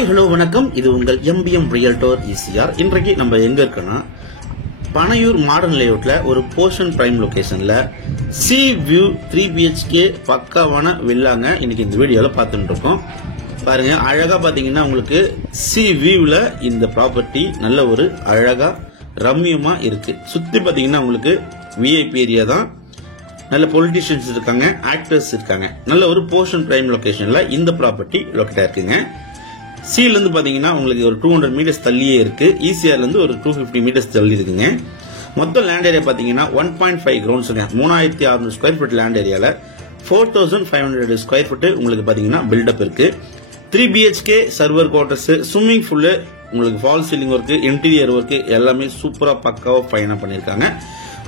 Hi hello வணக்கம். இது உங்கள் MBM ரியல்டோர் ECR. இன்றைக்கு நம்ம எங்க இருக்கோம்னா பனையூர் மாடர்ன் லேஅவுட்ல ஒரு போர்ஷன் பிரைம் லொகேஷன்ல சி வியூ 3 BHK பக்காவான வில்லாங்க இன்னைக்கு இந்த வீடியோல பார்த்துட்டு இருக்கோம். பாருங்க, அழகா பாத்தீங்கன்னா உங்களுக்கு சி வியூல இந்த ப்ராப்பர்ட்டி நல்ல ஒரு அழகா ரம்மியமா இருக்கு. சுத்தி பாத்தீங்கன்னா உங்களுக்கு VIP ஏரியா தான். நல்ல பொலிட்டிஷியன்ஸ் இருக்காங்க, ஆக்டர்ஸ் இருக்காங்க. நல்ல ஒரு போர்ஷன் பிரைம் லொகேஷன்ல இந்த ப்ராப்பர்ட்டி லொகேட் ஆயிருக்குங்க. சீல இருந்து பாத்தீங்கன்னா உங்களுக்கு ஒரு 200 மீட்டர்ஸ் தள்ளியே இருக்கு. ECRல இருந்து ஒரு 250 மீட்டர்ஸ் தள்ளி இருக்குங்க. மொத்தம் லேண்ட் ஏரியா பாத்தீங்கன்னா 1.5 கிரவுண்ட்ஸ்ங்க. 3600 ஸ்கொயர் ஃபீட் லேண்ட் ஏரியால 4500 ஸ்கொயர் ஃபீட் உங்களுக்கு பாத்தீங்கன்னா பில்டப் இருக்கு. 3 BHK server quarters, swimming pool, உங்களுக்கு fall ceiling work, interior work எல்லாமே சூப்பரா பக்காவா ஃபைனா பண்ணிருக்காங்க.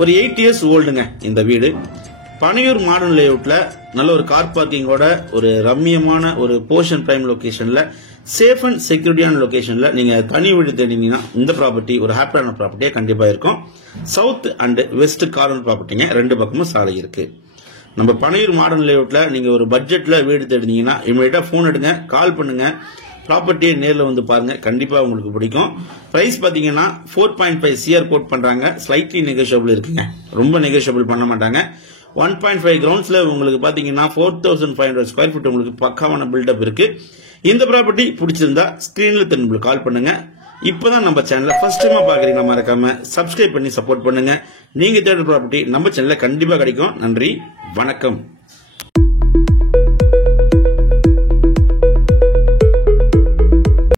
ஒரு 8 இயர்ஸ் ஓல்டுங்க இந்த வீடு. பனையூர் மாடர்ன் லேஅவுட்ல நல்ல ஒரு கார் பார்க்கிங்கோட ஒரு ரம்மியமான ஒரு போர்ஷன் பிரைம் லொகேஷன்ல சேஃப் அண்ட் செக்யூரிட்டியான லொகேஷன்ல நீங்க தனி வீடு தேடினீங்கன்னா இந்த ப்ராப்பர்ட்டி ஒரு ஹாப்பியான ப்ராப்பர்ட்டியா கண்டிப்பா இருக்கும். சவுத் அண்ட் வெஸ்ட் கார்னர் ப்ராப்பர்ட்டிங்க, ரெண்டு பக்கமும் சாலை இருக்கு. நம்ம பனையூர் மாடர்ன் லேஅவுட்ல நீங்க ஒரு பட்ஜெட்ல வீடு தேடினீங்கன்னா இமீடியட்டா போன் எடுங்க, கால் பண்ணுங்க, ப்ராப்பர்ட்டியை நேரில் வந்து பாருங்க, கண்டிப்பா உங்களுக்கு பிடிக்கும். பிரைஸ் பாத்தீங்கன்னா 4.5 CR கோட் பண்றாங்க. ஸ்லைட்லி நெகோஷியபிள் இருக்குங்க, ரொம்ப நெகோஷியபிள் பண்ண மாட்டாங்க. 1.5 கிரவுண்ட்ஸ்ல உங்களுக்கு பாத்தீங்கன்னா 4500 ஸ்கொயர் ஃபீட் உங்களுக்கு பக்காவான பில்டப் இருக்கு. இந்த ப்ராப்பர்ட்டி பிடிச்சிருந்தா ஸ்கிரீன்ல திரும்ப கால் பண்ணுங்க. இப்பதான் நம்ம சேனலை ஃபர்ஸ்ட் டைமா பாக்குறீங்க, மறக்காம சப்ஸ்கிரைப் பண்ணி சப்போர்ட் பண்ணுங்க. நீங்க தேடுற ப்ராப்பர்ட்டி நம்ம சேனல்ல கண்டிப்பா கிடைக்கும். நன்றி, வணக்கம்.